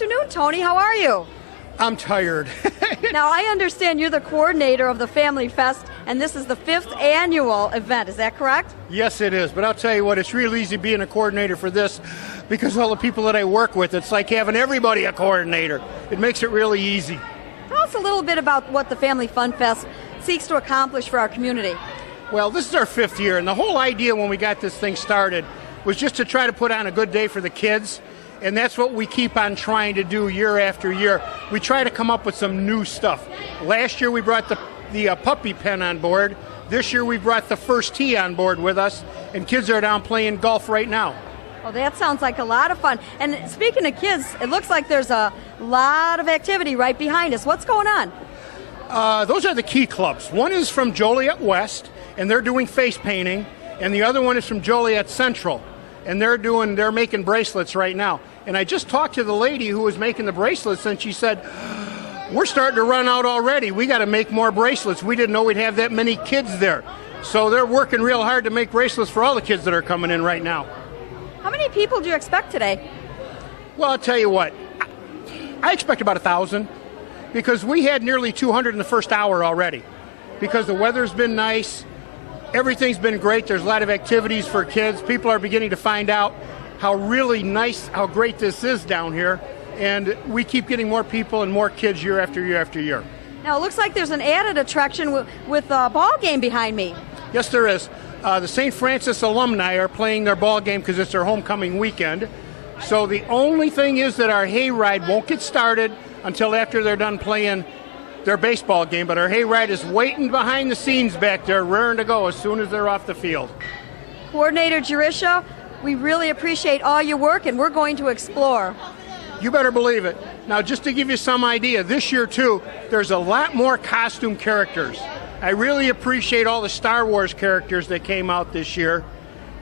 afternoon, Tony. How are you? I'm tired. Now, I understand you're the coordinator of the Family Fest, and this is the 5th annual event. Is that correct? Yes, it is. But I'll tell you what, it's real easy being a coordinator for this because all the people that I work with, it's like having everybody a coordinator. It makes it really easy. Tell us a little bit about what the Family Fun Fest seeks to accomplish for our community. Well, this is our 5th year, and the whole idea when we got this thing started was just to try to put on a good day for the kids. And that's what we keep on trying to do year after year. We try to come up with some new stuff. Last year we brought the puppy pen on board. This year we brought the first tee on board with us, and kids are down playing golf right now. Well, that sounds like a lot of fun. And speaking of kids, it looks like there's a lot of activity right behind us. What's going on? Those are the key clubs. One is from Joliet West, and they're doing face painting, and the other one is from Joliet Central, and they're making bracelets right now. And I just talked to the lady who was making the bracelets, and she said, we're starting to run out already. We got to make more bracelets. We didn't know we'd have that many kids there. So they're working real hard to make bracelets for all the kids that are coming in right now. How many people do you expect today? Well, I'll tell you what, I expect about 1,000 because we had nearly 200 in the first hour already because the weather's been nice. Everything's been great. There's a lot of activities for kids. People are beginning to find out how really nice, how great this is down here. And we keep getting more people and more kids year after year after year. Now, it looks like there's an added attraction with a ball game behind me. Yes, there is. The St. Francis alumni are playing their ball game because it's their homecoming weekend. So the only thing is that our hayride won't get started until after they're done playing their baseball game. But our hayride is waiting behind the scenes back there, raring to go as soon as they're off the field. Coordinator Jerisha, we really appreciate all your work, and we're going to explore. You better believe it. Now, just to give you some idea, this year, too, there's a lot more costume characters. I really appreciate all the Star Wars characters that came out this year.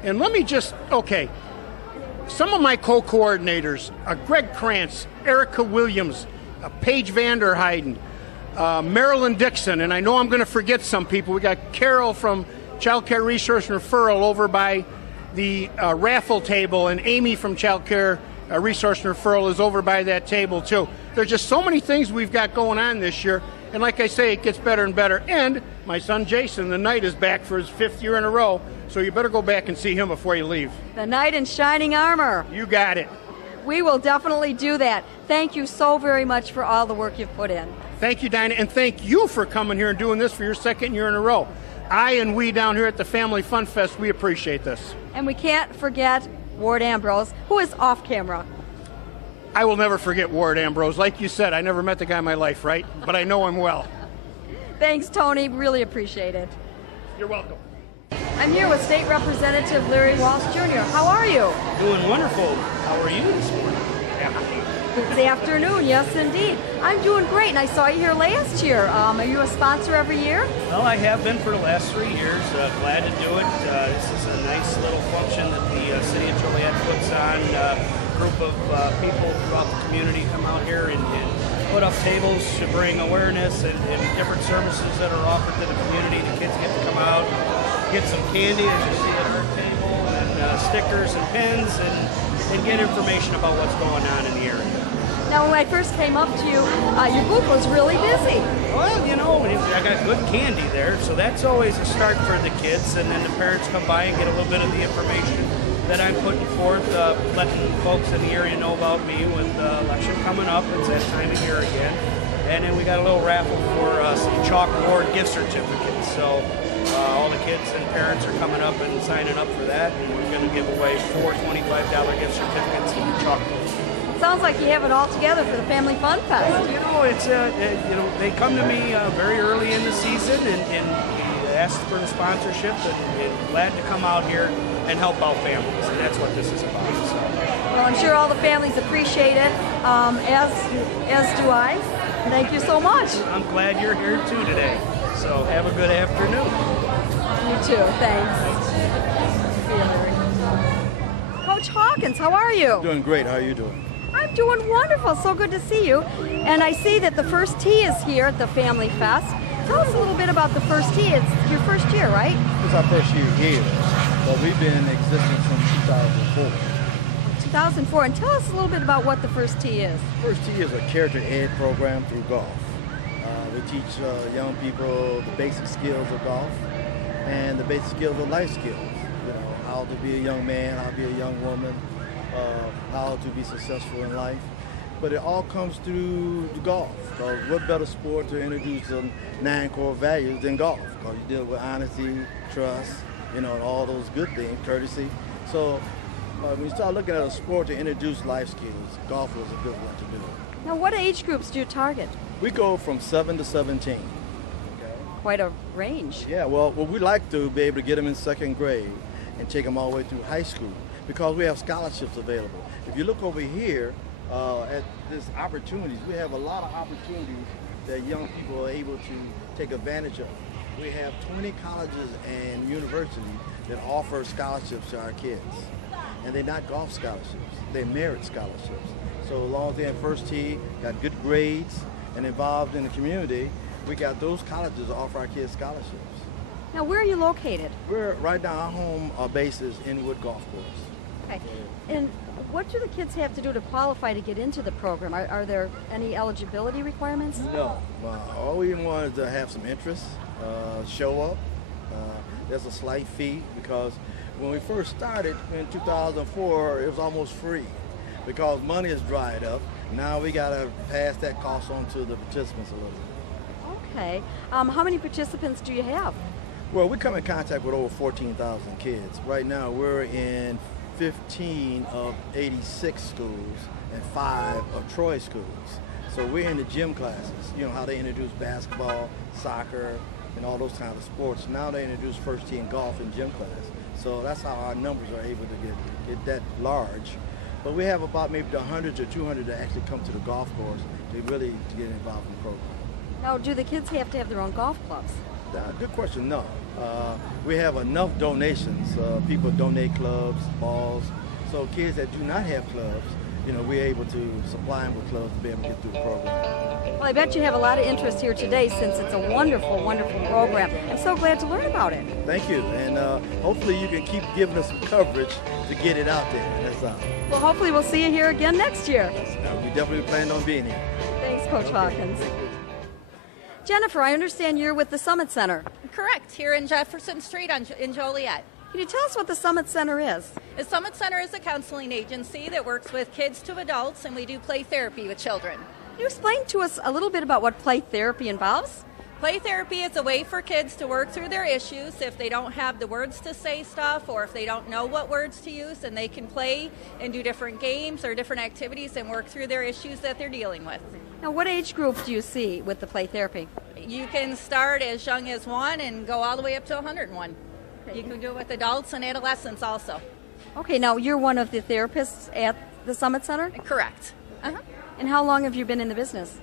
And let me just, some of my co-coordinators, Greg Krantz, Erica Williams, Paige Vanderheiden, Marilyn Dixon, and I know I'm going to forget some people. We got Carol from Child Care Resource and Referral over by the raffle table, and Amy from Child Care Resource and Referral is over by that table too. There's just so many things we've got going on this year, and like I say, it gets better and better. And my son Jason, the Knight, is back for his 5th year in a row, so you better go back and see him before you leave. The Knight in shining armor. You got it. We will definitely do that. Thank you so very much for all the work you've put in. Thank you, Dinah, and thank you for coming here and doing this for your 2nd year in a row. I and we down here at the Family Fun Fest, we appreciate this. And we can't forget Ward Ambrose, who is off camera. I will never forget Ward Ambrose. Like you said, I never met the guy in my life, right? But I know him well. Thanks, Tony. Really appreciate it. You're welcome. I'm here with State Representative Larry Walsh Jr. How are you? Doing wonderful. How are you this morning? It's afternoon, yes indeed. I'm doing great, and I saw you here last year. Are you a sponsor every year? Well, I have been for the last 3 years. Glad to do it. This is a nice little function that the City of Joliet puts on. A group of people throughout the community come out here and put up tables to bring awareness and different services that are offered to the community. The kids get to come out, get some candy, as you see at our table, and stickers and pins, and get information about what's going on in the area. Now, when I first came up to you, your booth was really busy. Well, you know, I got good candy there, so that's always a start for the kids, and then the parents come by and get a little bit of the information that I'm putting forth, letting folks in the area know about me with the election coming up. It's that time of year again. And then we got a little raffle for some chalkboard gift certificates. So all the kids and parents are coming up and signing up for that, and we're going to give away 4 $25 gift certificates and chalkboards. Sounds like you have it all together for the Family Fun Fest. Well, you know, it's they come to me very early in the season and ask for the sponsorship, and glad to come out here and help out families, and that's what this is about. So. Well, I'm sure all the families appreciate it, as do I. Thank you so much. I'm glad you're here too today. So have a good afternoon. You too. Thanks. Coach Hawkins, how are you? Doing great. How are you doing? I'm doing wonderful. So good to see you. And I see that the first tee is here at the Family Fest. Tell us a little bit about the first tee. It's your first year, right? It's our first year here, but we've been in existence since 2004. 2004. And tell us a little bit about what the First Tee is. First Tee is a character ed program through golf. We teach young people the basic skills of golf and the basic skills of life skills. You know, how to be a young man, how to be a young woman, how to be successful in life. But it all comes through the golf. Because what better sport to introduce the 9 core values than golf? Because you deal with honesty, trust, you know, and all those good things, courtesy. So when you start looking at a sport to introduce life skills, golf was a good one to do. Now, what age groups do you target? We go from 7 to 17. Quite a range. Yeah, well, we like to be able to get them in second grade and take them all the way through high school because we have scholarships available. If you look over here at this opportunities, we have a lot of opportunities that young people are able to take advantage of. We have 20 colleges and universities that offer scholarships to our kids. And they're not golf scholarships, they're merit scholarships. So as long as they're in First Tee, got good grades, and involved in the community, we got those colleges that offer our kids scholarships. Now, where are you located? We're right now, our home base is Inwood Golf Course. Okay. And what do the kids have to do to qualify to get into the program? Are there any eligibility requirements? No. All we want is to have some interest, show up. There's a slight fee because when we first started in 2004, it was almost free because money has dried up. Now we got to pass that cost on to the participants a little bit. Okay. How many participants do you have? Well, we come in contact with over 14,000 kids. Right now we're in 15 of 86 schools and 5 of Troy schools. So we're in the gym classes, you know, how they introduce basketball, soccer, and all those kinds of sports. Now they introduce First Tee and golf in gym class. So that's how our numbers are able to get that large. But we have about maybe 100 to 200 that actually come to the golf course to really get involved in the program. Now, do the kids have to have their own golf clubs? Good question, no. We have enough donations. People donate clubs, balls. So kids that do not have clubs, you know, we're able to supply them with clubs to be able to get through the program. Well, I bet you have a lot of interest here today since it's a wonderful, wonderful program. I'm so glad to learn about it. Thank you, and hopefully you can keep giving us some coverage to get it out there. That's all. Well, hopefully we'll see you here again next year. We definitely plan on being here. Thanks, Coach Hawkins. Jennifer, I understand you're with the Summit Center. Correct, here in Jefferson Street in Joliet. Can you tell us what the Summit Center is? The Summit Center is a counseling agency that works with kids to adults, and we do play therapy with children. Can you explain to us a little bit about what play therapy involves? Play therapy is a way for kids to work through their issues if they don't have the words to say stuff or if they don't know what words to use, and they can play and do different games or different activities and work through their issues that they're dealing with. Now, what age group do you see with the play therapy? You can start as young as 1 and go all the way up to 101. You can do it with adults and adolescents also. Okay, now you're one of the therapists at the Summit Center? Correct. Uh-huh. And how long have you been in the business?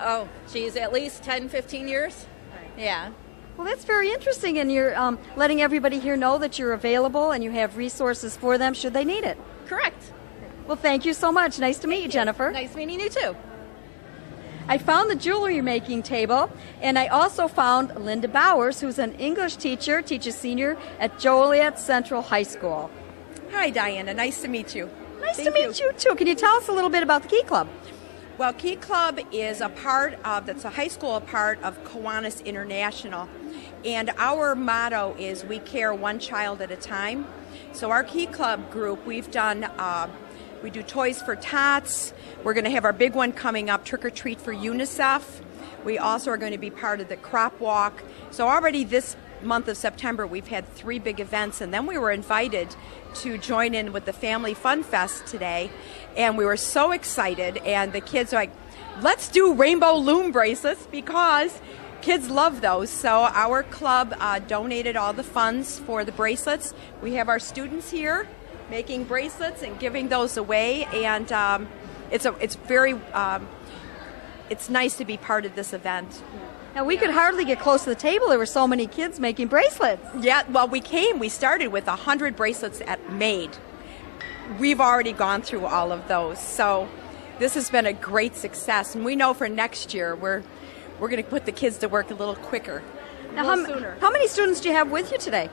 Oh, geez, at least 10, 15 years. Yeah. Well, that's very interesting, and you're letting everybody here know that you're available and you have resources for them should they need it. Correct. Well, thank you so much. Nice to meet you, Jennifer. Nice meeting you, too. I found the jewelry making table, and I also found Linda Bowers, who's an English teacher, teaches senior at Joliet Central High School. Hi, Diana. Nice to meet you. Nice to meet you, too. Can you tell us a little bit about the Key Club? Well, Key Club is that's a high school, a part of Kiwanis International. And our motto is we care one child at a time. So our Key Club group, we've done, we do Toys for Tots. We're going to have our big one coming up, Trick or Treat for UNICEF. We also are going to be part of the Crop Walk. So already this month of September, we've had 3 big events, and then we were invited to join in with the Family Fun Fest today, and we were so excited, and the kids are like, let's do rainbow loom bracelets because kids love those. So our club donated all the funds for the bracelets. We have our students here making bracelets and giving those away, and it's nice to be part of this event. Now, we could hardly get close to the table. There were so many kids making bracelets. Yeah, well, we started with 100 bracelets made. We've already gone through all of those. So this has been a great success. And we know for next year, we're going to put the kids to work a little quicker, Now, sooner. how many students do you have with you today?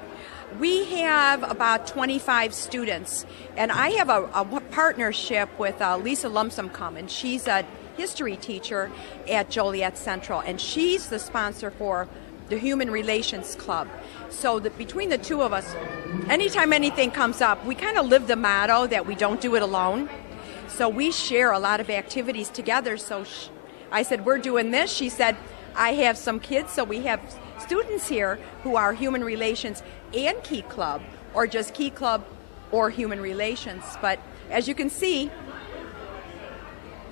We have about 25 students, and I have a partnership with Lisa Lumsum, and she's a history teacher at Joliet Central, and she's the sponsor for the Human Relations Club. So between the two of us, anytime anything comes up, we kind of live the motto that we don't do it alone. So we share a lot of activities together. So I said, we're doing this. She said, I have some kids, so we have students here who are Human Relations and Key Club, or just Key Club or Human Relations. But as you can see,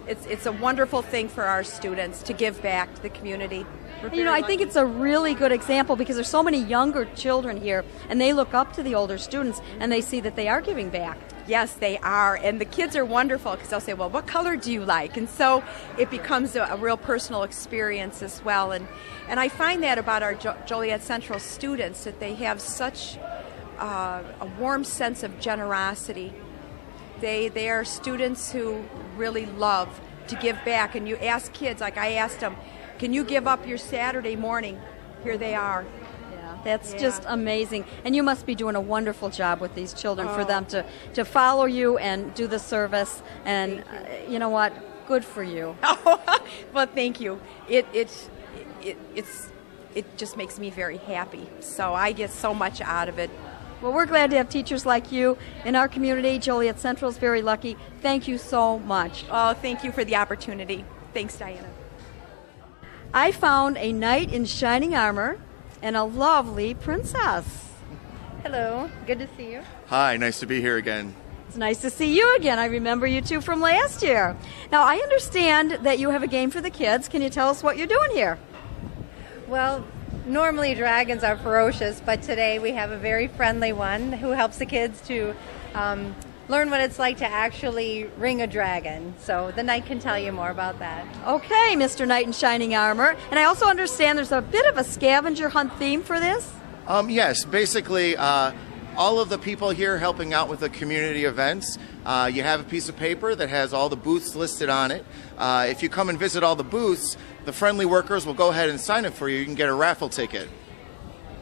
it's a wonderful thing for our students to give back to the community. You know, I think it's a really good example because there's so many younger children here, and they look up to the older students, and they see that they are giving back. Yes, they are, and the kids are wonderful because they'll say, well, what color do you like? And so it becomes a real personal experience as well. And I find that about our Joliet Central students, that they have such a warm sense of generosity. They are students who really love to give back. And you ask kids, like I asked them, can you give up your Saturday morning? Here they are. That's just amazing. And you must be doing a wonderful job with these children for them to follow you and do the service. And you know what? Good for you. Well, thank you. It just makes me very happy. So I get so much out of it. Well, we're glad to have teachers like you in our community. Joliet Central is very lucky. Thank you so much. Oh, thank you for the opportunity. Thanks, Diana. I found a knight in shining armor and a lovely princess. Hello, good to see you. Hi, nice to be here again. It's nice to see you again. I remember you two from last year. Now, I understand that you have a game for the kids. Can you tell us what you're doing here? Well, normally dragons are ferocious, but today we have a very friendly one who helps the kids to learn what it's like to actually ring a dragon. So the knight can tell you more about that. Okay, Mr. Knight in shining armor. And I also understand there's a bit of a scavenger hunt theme for this? Yes, basically all of the people here helping out with the community events, you have a piece of paper that has all the booths listed on it. If you come and visit all the booths, the friendly workers will go ahead and sign it for you. You can get a raffle ticket.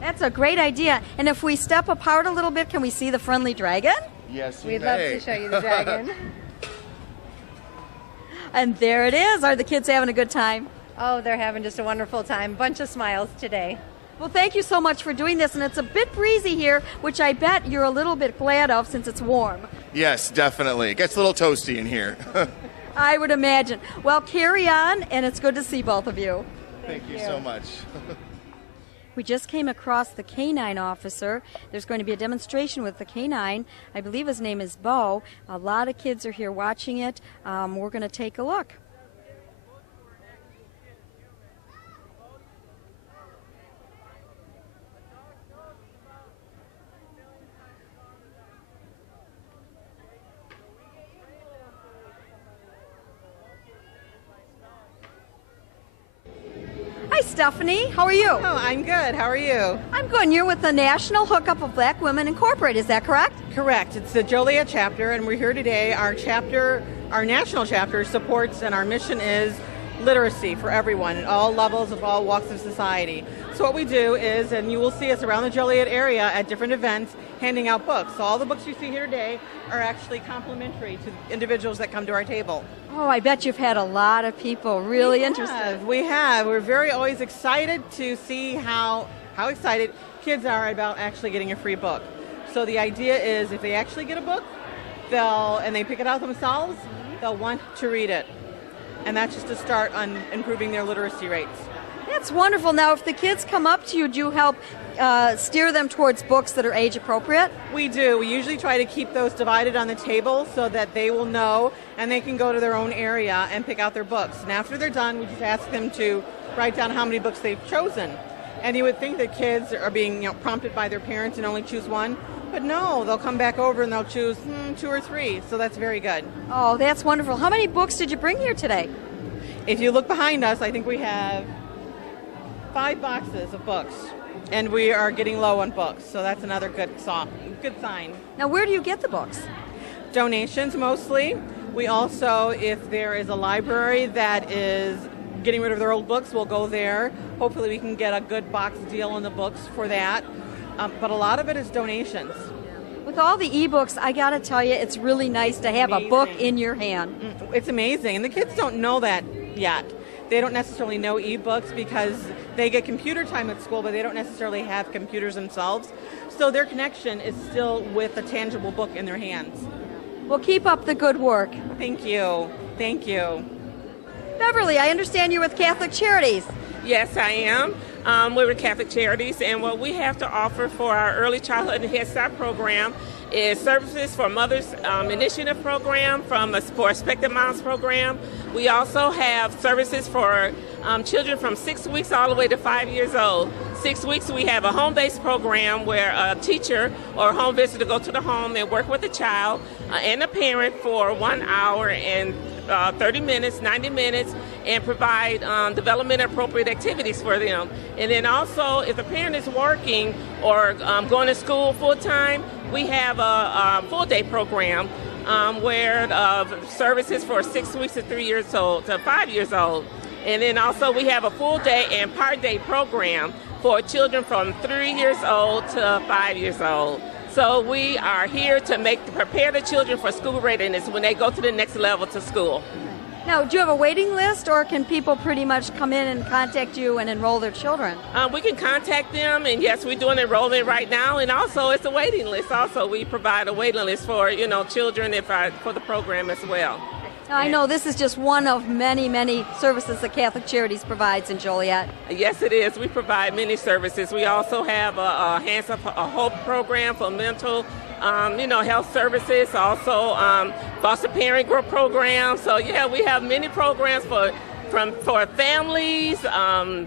That's a great idea. And if we step apart a little bit, can we see the friendly dragon? Yes, We'd love to show you the dragon. And there it is. Are the kids having a good time? Oh, they're having just a wonderful time. Bunch of smiles today. Well, thank you so much for doing this. And it's a bit breezy here, which I bet you're a little bit glad of since it's warm. Yes, definitely. It gets a little toasty in here. I would imagine. Well, carry on, and it's good to see both of you. Thank you so much. We just came across the canine officer. There's going to be a demonstration with the canine. I believe his name is Bo. A lot of kids are here watching it. We're going to take a look. Hi, Stephanie. How are you? Oh, I'm good. How are you? I'm good. And you're with the National Hookup of Black Women Incorporated. Is that correct? Correct. It's the Joliet chapter, and we're here today. Our national chapter supports, and our mission is literacy for everyone at all levels of all walks of society. So what we do is, and you will see us around the Joliet area at different events, handing out books. So all the books you see here today are actually complimentary to individuals that come to our table. Oh, I bet you've had a lot of people really interested. We have. We're very always excited to see how excited kids are about actually getting a free book. So the idea is if they actually get a book, and they pick it out themselves, they'll want to read it. And that's just a start on improving their literacy rates. That's wonderful. Now, if the kids come up to you, do you help steer them towards books that are age appropriate? We do. We usually try to keep those divided on the table so that they will know and they can go to their own area and pick out their books. And after they're done, we just ask them to write down how many books they've chosen. And you would think that kids are being prompted by their parents and only choose one. But no, they'll come back over and they'll choose 2 or 3. So that's very good. Oh, that's wonderful. How many books did you bring here today? If you look behind us, I think we have 5 boxes of books. And we are getting low on books. So that's another good sign. Now, where do you get the books? Donations mostly. We also, if there is a library that is getting rid of their old books, we'll go there. Hopefully we can get a good box deal on the books for that. but a lot of it is donations. With all the ebooks, I got to tell you, it's really nice to have a book in your hand. It's amazing, and the kids don't know that yet. They don't necessarily know ebooks because they get computer time at school, but they don't necessarily have computers themselves. So their connection is still with a tangible book in their hands. Well, keep up the good work. Thank you. Thank you. Beverly, I understand you're with Catholic Charities. Yes, I am. We're with Catholic Charities, and what we have to offer for our early childhood and Head Start program is services for Mothers Initiative program, for Expectant Moms program. We also have services for children from 6 weeks all the way to 5 years old. 6 weeks, we have a home-based program where a teacher or a home visitor go to the home and work with the child and the parent for 1 hour and 30 minutes, 90 minutes, and provide development appropriate activities for them. And then also, if the parent is working or going to school full time, we have a full day program where services for 6 weeks to 3 years old to 5 years old. And then also we have a full day and part day program for children from 3 years old to 5 years old. So we are here to prepare the children for school readiness when they go to the next level to school. Now, do you have a waiting list, or can people pretty much come in and contact you and enroll their children? We can contact them, and yes, we're doing enrollment right now, and also it's a waiting list. Also, we provide a waiting list for children for the program as well. Now, I know this is just one of many, many services that Catholic Charities provides in Joliet. Yes, it is. We provide many services. We also have a Hands Up a Hope program for mental health services, also foster parent group programs. So yeah, we have many programs for families,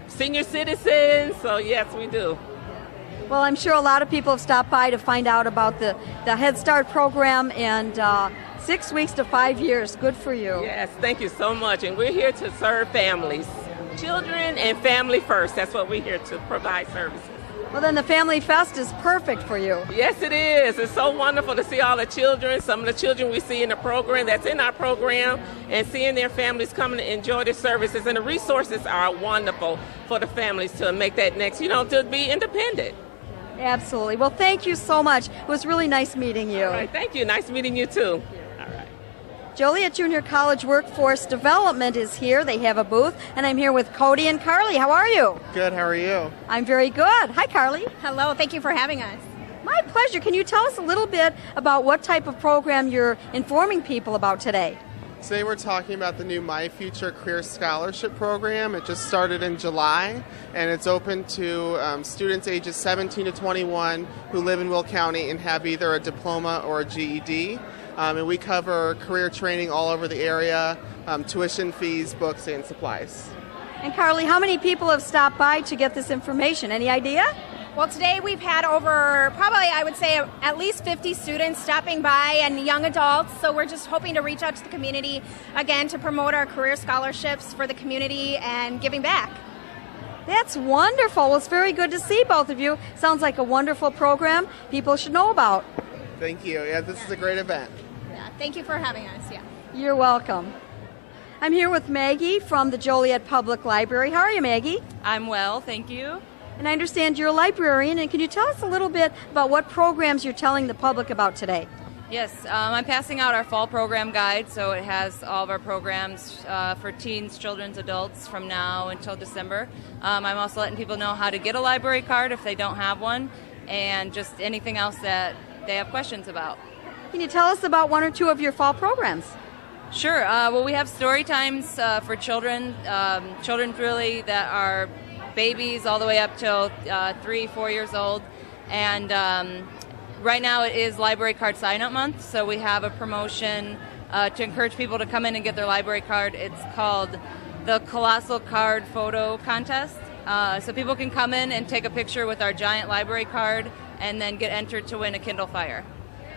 senior citizens. So yes, we do. Well, I'm sure a lot of people have stopped by to find out about the Head Start program, and 6 weeks to 5 years. Good for you. Yes, thank you so much. And we're here to serve families, children and family first. That's what we're here to provide services. Well, then the Family Fest is perfect for you. Yes, it is. It's so wonderful to see all the children, some of the children we see in the program, that's in our program, and seeing their families come and enjoy the services. And the resources are wonderful for the families to make that next, to be independent. Absolutely. Well, thank you so much. It was really nice meeting you. All right, thank you. Nice meeting you, too. Joliet Junior College Workforce Development is here. They have a booth, and I'm here with Cody and Carly. How are you? Good, how are you? I'm very good. Hi, Carly. Hello, thank you for having us. My pleasure. Can you tell us a little bit about what type of program you're informing people about today? Today we're talking about the new My Future Career Scholarship Program. It just started in July, and it's open to students ages 17 to 21 who live in Will County and have either a diploma or a GED. And we cover career training all over the area, tuition fees, books, and supplies. And Carly, how many people have stopped by to get this information? Any idea? Well, today we've had over, probably I would say at least 50 students stopping by and young adults. So we're just hoping to reach out to the community, again, to promote our career scholarships for the community and giving back. That's wonderful. Well, it's very good to see both of you. Sounds like a wonderful program people should know about. Thank you. Yeah, this is a great event. Yeah, thank you for having us. Yeah. You're welcome. I'm here with Maggie from the Joliet Public Library. How are you, Maggie? I'm well, thank you. And I understand you're a librarian, and can you tell us a little bit about what programs you're telling the public about today? Yes, I'm passing out our fall program guide, so it has all of our programs for teens, children, adults from now until December. I'm also letting people know how to get a library card if they don't have one, and just anything else that they have questions about. Can you tell us about one or two of your fall programs? Sure. Well, we have story times for children, children really that are babies all the way up till 3-4 years old. And right now it is Library Card Sign-Up Month, so we have a promotion to encourage people to come in and get their library card. It's called the Colossal Card Photo Contest. So people can come in and take a picture with our giant library card and then get entered to win a Kindle Fire.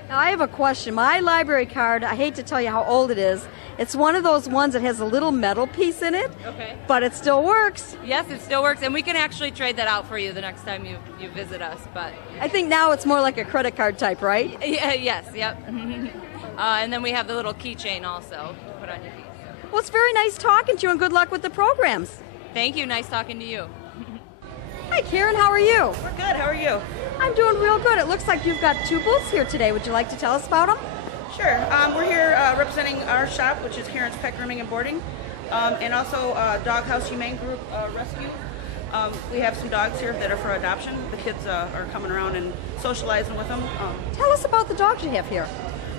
Now, I have a question. My library card, I hate to tell you how old it is. It's one of those ones that has a little metal piece in it, okay, but it still works. Yes, it still works, and we can actually trade that out for you the next time you visit us. But I think now it's more like a credit card type, right? Yeah, yes, yep. And then we have the little keychain also to put on your keys. Well, it's very nice talking to you, and good luck with the programs. Thank you. Nice talking to you. Hi, Karen. How are you? We're good. How are you? I'm doing real good. It looks like you've got 2 booths here today. Would you like to tell us about them? Sure. We're here representing our shop, which is Karen's Pet Grooming and Boarding, and also Doghouse Humane Group Rescue. We have some dogs here that are for adoption. The kids are coming around and socializing with them. Tell us about the dogs you have here.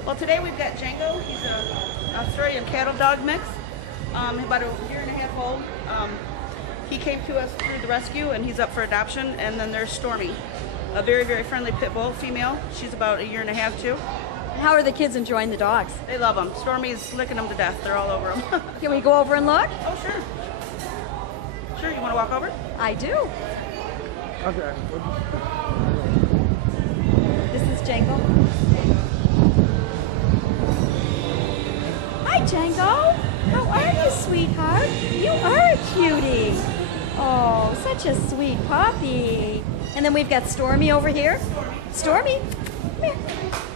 Well, today we've got Django. He's an Australian cattle dog mix, about a year and a half old. He came to us through the rescue, and he's up for adoption. And then there's Stormy, a very, very friendly pit bull female. She's about a year and a half, too. How are the kids enjoying the dogs? They love them. Stormy's licking them to death. They're all over them. Can we go over and look? Oh, sure. Sure, you want to walk over? I do. Okay. This is Django. Hi, Django. How are you, sweetheart? You are a cutie. Oh, such a sweet puppy. And then we've got Stormy over here. Stormy, come here.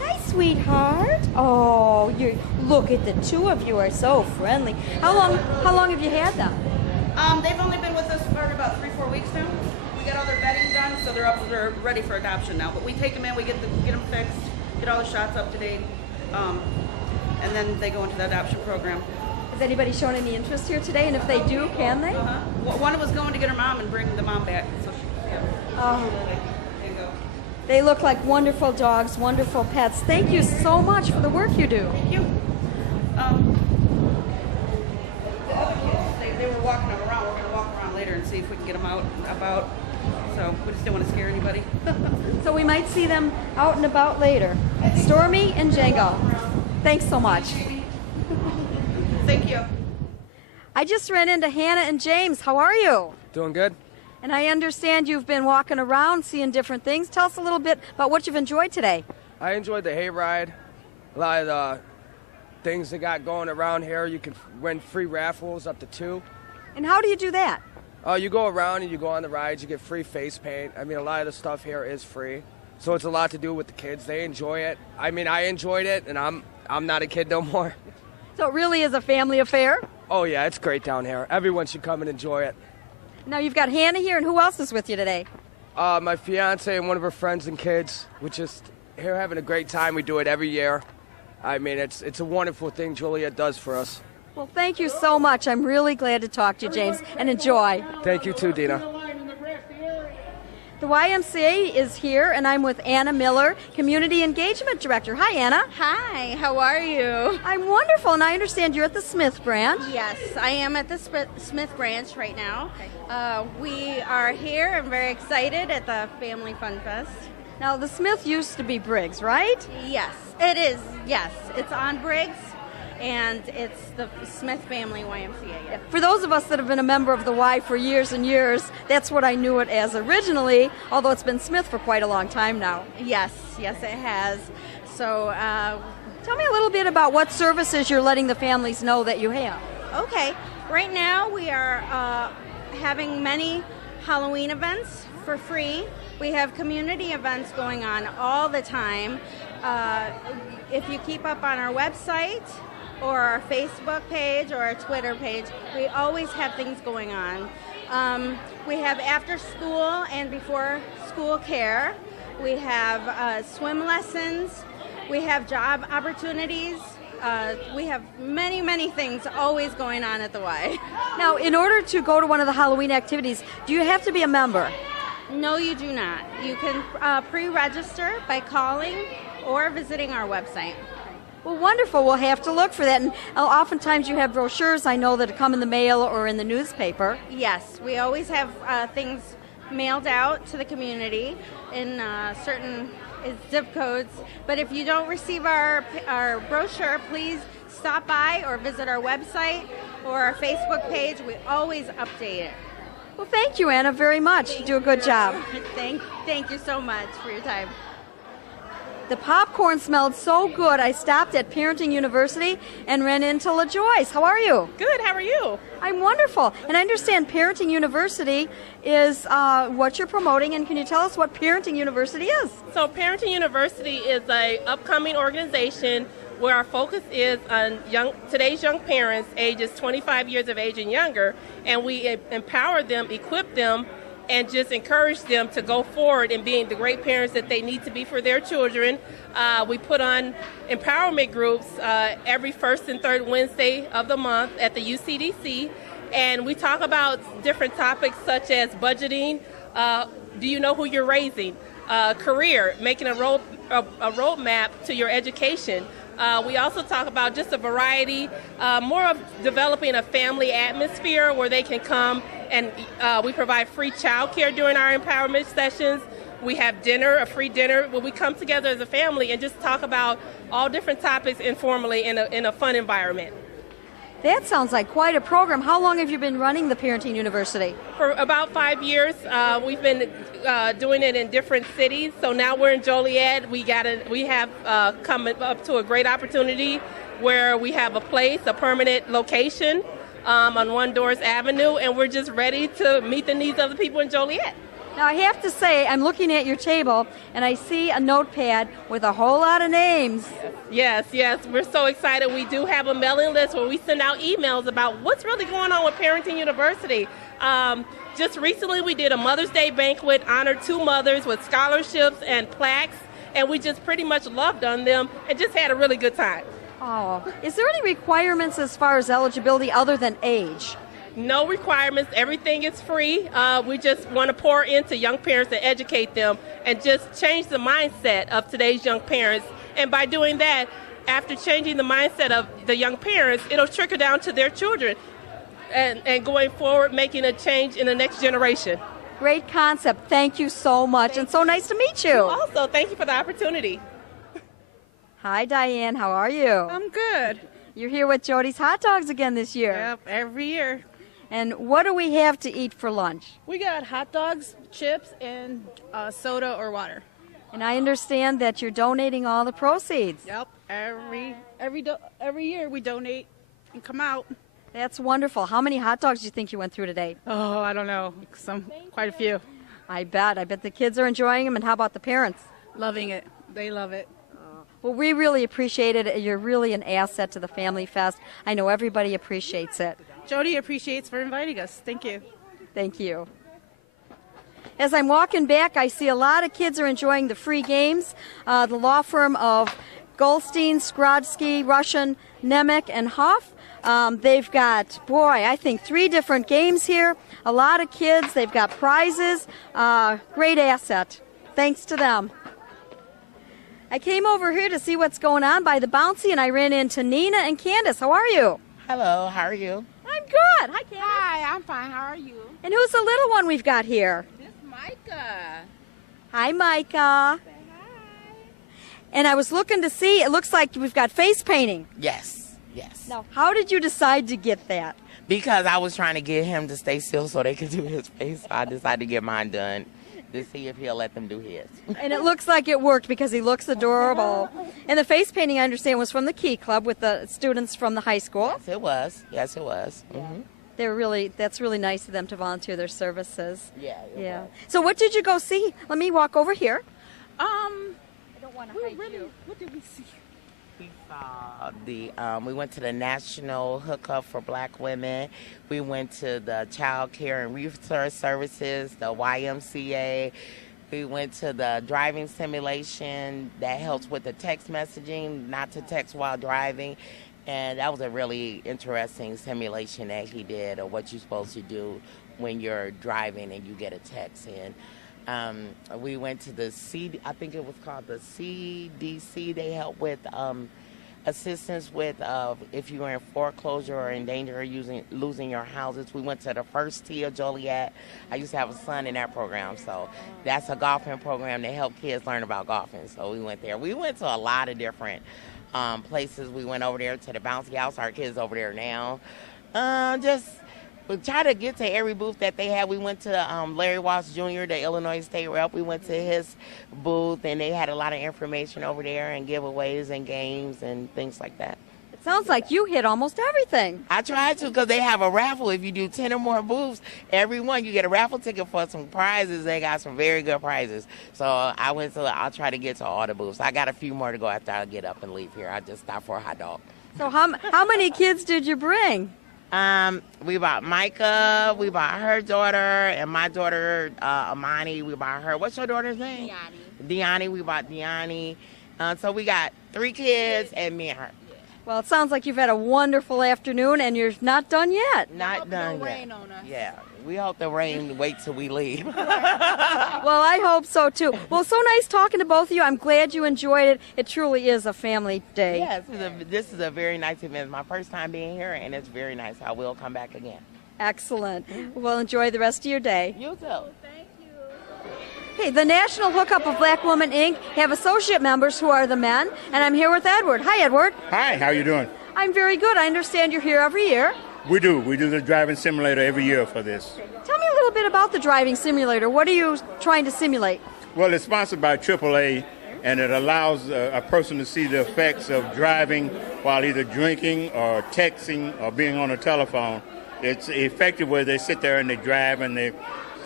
Hi, sweetheart. Oh, look at the 2 of you are so friendly. How long have you had them? They've only been with us for about 3-4 weeks now. We got all their bedding done, so they're ready for adoption now. But we take them in, we get them fixed, get all the shots up to date, and then they go into the adoption program. Has anybody shown any interest here today? And if they do, can they? Well, one was going to get her mom and bring the mom back. So They look like wonderful dogs, wonderful pets. Thank you so much for the work you do. Thank you. The other kids, they were walking them around. We're going to walk around later and see if we can get them out and about. So we just don't want to scare anybody. So we might see them out and about later. Stormy and Django. Thanks so much. Thank you. I just ran into Hannah and James. How are you? Doing good. And I understand you've been walking around, seeing different things. Tell us a little bit about what you've enjoyed today. I enjoyed the hayride. A lot of the things they got going around here. You can win free raffles up to 2. And how do you do that? You go around and you go on the rides. You get free face paint. I mean, a lot of the stuff here is free. So it's a lot to do with the kids. They enjoy it. I mean, I enjoyed it, and I'm not a kid no more. So it really is a family affair? Oh, yeah, it's great down here. Everyone should come and enjoy it. Now you've got Hannah here, and who else is with you today? My fiance and one of her friends and kids. We're just here having a great time. We do it every year. I mean, it's a wonderful thing Joliet does for us. Well, thank you so much. I'm really glad to talk to you, James, and enjoy. Thank you too, Dina. The YMCA is here, and I'm with Anna Miller, Community Engagement Director. Hi, Anna. Hi, how are you? I'm wonderful, and I understand you're at the Smith branch. Yes, I am at the Smith branch right now. We are here and very excited at the Family Fun Fest. Now, the Smith used to be Briggs, right? Yes, it is. Yes, it's on Briggs, and it's the Smith Family YMCA. For those of us that have been a member of the Y for years and years, that's what I knew it as originally, although it's been Smith for quite a long time now. Yes, it has. So, tell me a little bit about what services you're letting the families know that you have. Okay, right now we are having many Halloween events for free. We have community events going on all the time. If you keep up on our website or our Facebook page or our Twitter page, we always have things going on. We have after school and before school care. We have swim lessons. We have job opportunities. We have many, many things always going on at the Y. Now, in order to go to one of the Halloween activities, do you have to be a member? No, you do not. You can pre-register by calling or visiting our website. Well, wonderful. We'll have to look for that. And oftentimes you have brochures, I know, that come in the mail or in the newspaper. Yes, we always have things mailed out to the community in certain zip codes. But if you don't receive our brochure, please stop by or visit our website or our Facebook page. We always update it. Well, thank you, Anna, very much. You do a good job. Thank you so much for your time. The popcorn smelled so good, I stopped at Parenting University and ran into LaJoyce. How are you? Good, how are you? I'm wonderful. And I understand Parenting University is what you're promoting, and can you tell us what Parenting University is? So Parenting University is an upcoming organization where our focus is on today's young parents, ages 25 years of age and younger, and we empower them, equip them, and just encourage them to go forward in being the great parents that they need to be for their children. We put on empowerment groups every first and third Wednesday of the month at the UCDC, and we talk about different topics such as budgeting, do you know who you're raising, career, making a roadmap to your education. We also talk about just a variety, more of developing a family atmosphere where they can come, and we provide free childcare during our empowerment sessions. We have dinner, a free dinner, where we come together as a family and just talk about all different topics informally in a fun environment. That sounds like quite a program. How long have you been running the Parenting University? For about 5 years. We've been doing it in different cities. So now we're in Joliet. We have come up to a great opportunity where we have a place, a permanent location on One Doors Avenue, and we're just ready to meet the needs of the people in Joliet. Now, I have to say, I'm looking at your table, and I see a notepad with a whole lot of names. Yes, we're so excited. We do have a mailing list where we send out emails about what's really going on with Parenting University. Just recently, we did a Mother's Day banquet, honored 2 mothers with scholarships and plaques, and we just pretty much loved on them and just had a really good time. Oh, is there any requirements as far as eligibility other than age? No requirements. Everything is free. We just want to pour into young parents and educate them and just change the mindset of today's young parents. And by doing that, after changing the mindset of the young parents, it'll trickle down to their children and going forward, making a change in the next generation. Great concept. Thank you so much. And so nice to meet you. Also, thank you for the opportunity. Hi, Diane. How are you? I'm good. You're here with Jody's Hot Dogs again this year. Yep, every year. And what do we have to eat for lunch? We got hot dogs, chips, and soda or water. And I understand that you're donating all the proceeds. Yep, every year we donate and come out. That's wonderful. How many hot dogs do you think you went through today? Oh, I don't know. Quite a few. I bet the kids are enjoying them. And how about the parents? Loving it. They love it. Well, we really appreciate it. You're really an asset to the Family Fest. I know everybody appreciates it. Jody appreciates for inviting us. Thank you. Thank you. As I'm walking back, I see a lot of kids are enjoying the free games. The law firm of Goldstein, Skrodsky, Russian, Nemec, and Huff. They've got, I think 3 different games here. A lot of kids. They've got prizes. Great asset. Thanks to them. I came over here to see what's going on by the Bouncy, and I ran into Nina and Candace. How are you? Hello, how are you? I'm good. Hi, Candace. Hi, I'm fine. How are you? And who's the little one we've got here? This is Micah. Hi, Micah. Say hi. And I was looking to see, it looks like we've got face painting. Yes. Now, how did you decide to get that? Because I was trying to get him to stay still so they could do his face. So I decided to get mine done to see if he'll let them do his. And it looks like it worked because he looks adorable. And the face painting, I understand, was from the Key Club with the students from the high school. Yes, it was. Mm-hmm. That's really nice of them to volunteer their services. Yeah. Was. So what did you go see? Let me walk over here. I don't want to hide you. What did we see? We saw we went to the National Hookup for Black Women. We went to the Child Care and Resource Services, the YMCA. We went to the driving simulation that helps with the text messaging, not to text while driving. And that was a really interesting simulation that he did of what you're supposed to do when you're driving and you get a text in. We went to the I think it was called the CDC. They help with assistance with if you were in foreclosure or in danger of losing your houses. We went to the First Tee of Joliet. I used to have a son in that program, so that's a golfing program that help kids learn about golfing. So we went there. We went to a lot of different places. We went over there to the Bouncy House. Our kids over there now. We try to get to every booth that they had. We went to Larry Watts Jr., the Illinois State Rep. We went to his booth, and they had a lot of information over there and giveaways and games and things like that. It sounds like you hit almost everything. I tried to because they have a raffle. If you do 10 or more booths, every one, you get a raffle ticket for some prizes. They got some very good prizes. So I'll try to get to all the booths. I got a few more to go after I get up and leave here. I just stopped for a hot dog. So how many kids did you bring? We bought Micah, we bought her daughter, and my daughter, Amani, we bought her. What's your daughter's name? Deani, we bought Deani. So we got 3 kids and me and her. Well, it sounds like you've had a wonderful afternoon and you're not done yet. Not done yet. Yeah, we hope the rain waits till we leave. Well, I hope so too. Well, so nice talking to both of you. I'm glad you enjoyed it. It truly is a family day. Yes, this is a very nice event. It's my first time being here, and it's very nice. I will come back again. Excellent. Well, enjoy the rest of your day. You too. Hey, the National Hookup of Black Women, Inc. have associate members who are the men, and I'm here with Edward. Hi, Edward. Hi, how you doing? I'm very good. I understand you're here every year. We do. We do the driving simulator every year for this. Tell me a little bit about the driving simulator. What are you trying to simulate? Well, it's sponsored by AAA, and it allows a person to see the effects of driving while either drinking or texting or being on a telephone. It's effective where they sit there and they drive and they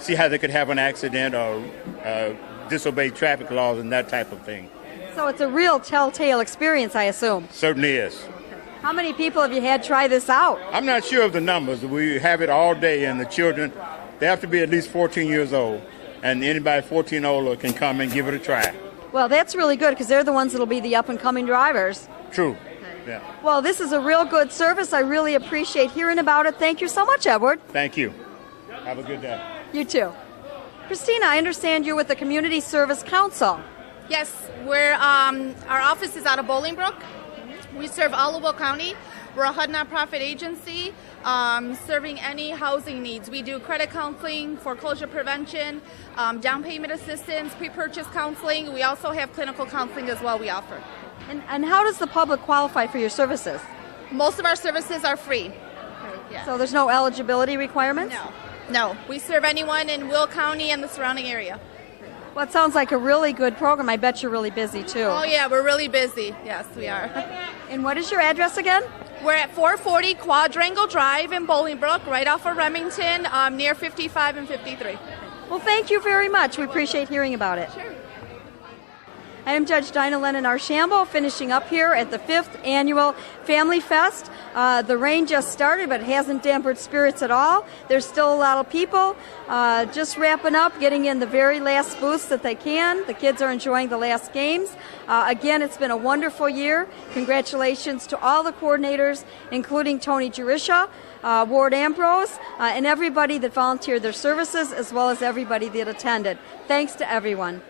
see how they could have an accident or disobey traffic laws and that type of thing. So it's a real telltale experience, I assume. Certainly is. How many people have you had try this out? I'm not sure of the numbers. We have it all day, and the children, they have to be at least 14 years old, and anybody 14 older can come and give it a try. Well, that's really good because they're the ones that'll be the up-and-coming drivers. True. Yeah. Well, this is a real good service. I really appreciate hearing about it. Thank you so much, Edward. Thank you. Have a good day. You too. Christina, I understand you're with the Community Service Council. Yes, our office is out of Bolingbrook. We serve all of Will County. We're a HUD nonprofit agency serving any housing needs. We do credit counseling, foreclosure prevention, down payment assistance, pre-purchase counseling. We also have clinical counseling as well we offer. And how does the public qualify for your services? Most of our services are free. Yeah. So there's no eligibility requirements? No. We serve anyone in Will County and the surrounding area. Well, it sounds like a really good program. I bet you're really busy, too. Oh, yeah, we're really busy. Yes, we are. And what is your address again? We're at 440 Quadrangle Drive in Bolingbrook, right off of Remington, near 55 and 53. Well, thank you very much. We appreciate hearing about it. Sure. I am Judge Dinah Lennon Archambault, finishing up here at the 5th Annual Family Fest. The rain just started, but it hasn't dampened spirits at all. There's still a lot of people just wrapping up, getting in the very last booths that they can. The kids are enjoying the last games. Again, it's been a wonderful year. Congratulations to all the coordinators, including Tony Jerisha, Ward Ambrose, and everybody that volunteered their services, as well as everybody that attended. Thanks to everyone.